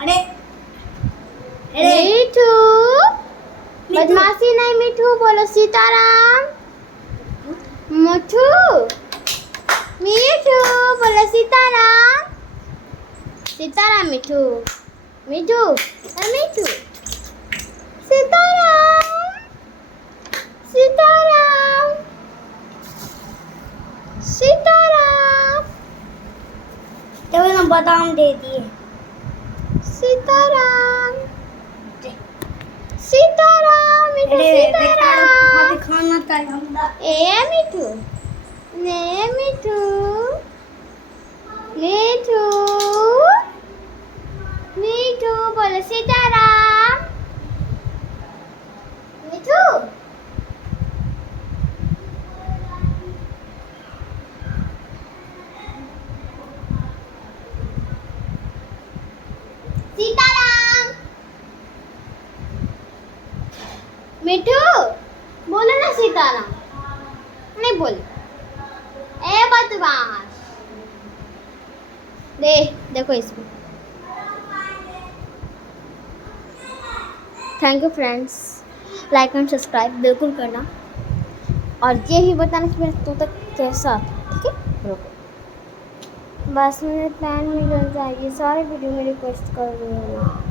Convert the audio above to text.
अरे मीठू बदमाशी नहीं मीठू बोलो सीताराम मीठू मीठू बोलो सीताराम सीताराम मीठू मीठू मीठू सीताराम सीताराम सीताराम तो मैंने बादाम दे दिए। सीताराम सीताराम मीठू सीताराम खाना टाइम ए मीठू ने मीठू मीठू मीठू बोलो सीताराम मीठू सीताराम मीठू बोलो ना सीताराम नहीं बोल ए बदमाश देखो इसमें thank you friends like and subscribe बिल्कुल करना और ये ही बताना कि मेरा तोता कैसा था ठीक है रुको बस मेरे प्लान में बन जाएगी सारे वीडियो में रिक्वेस्ट कर रही हूँ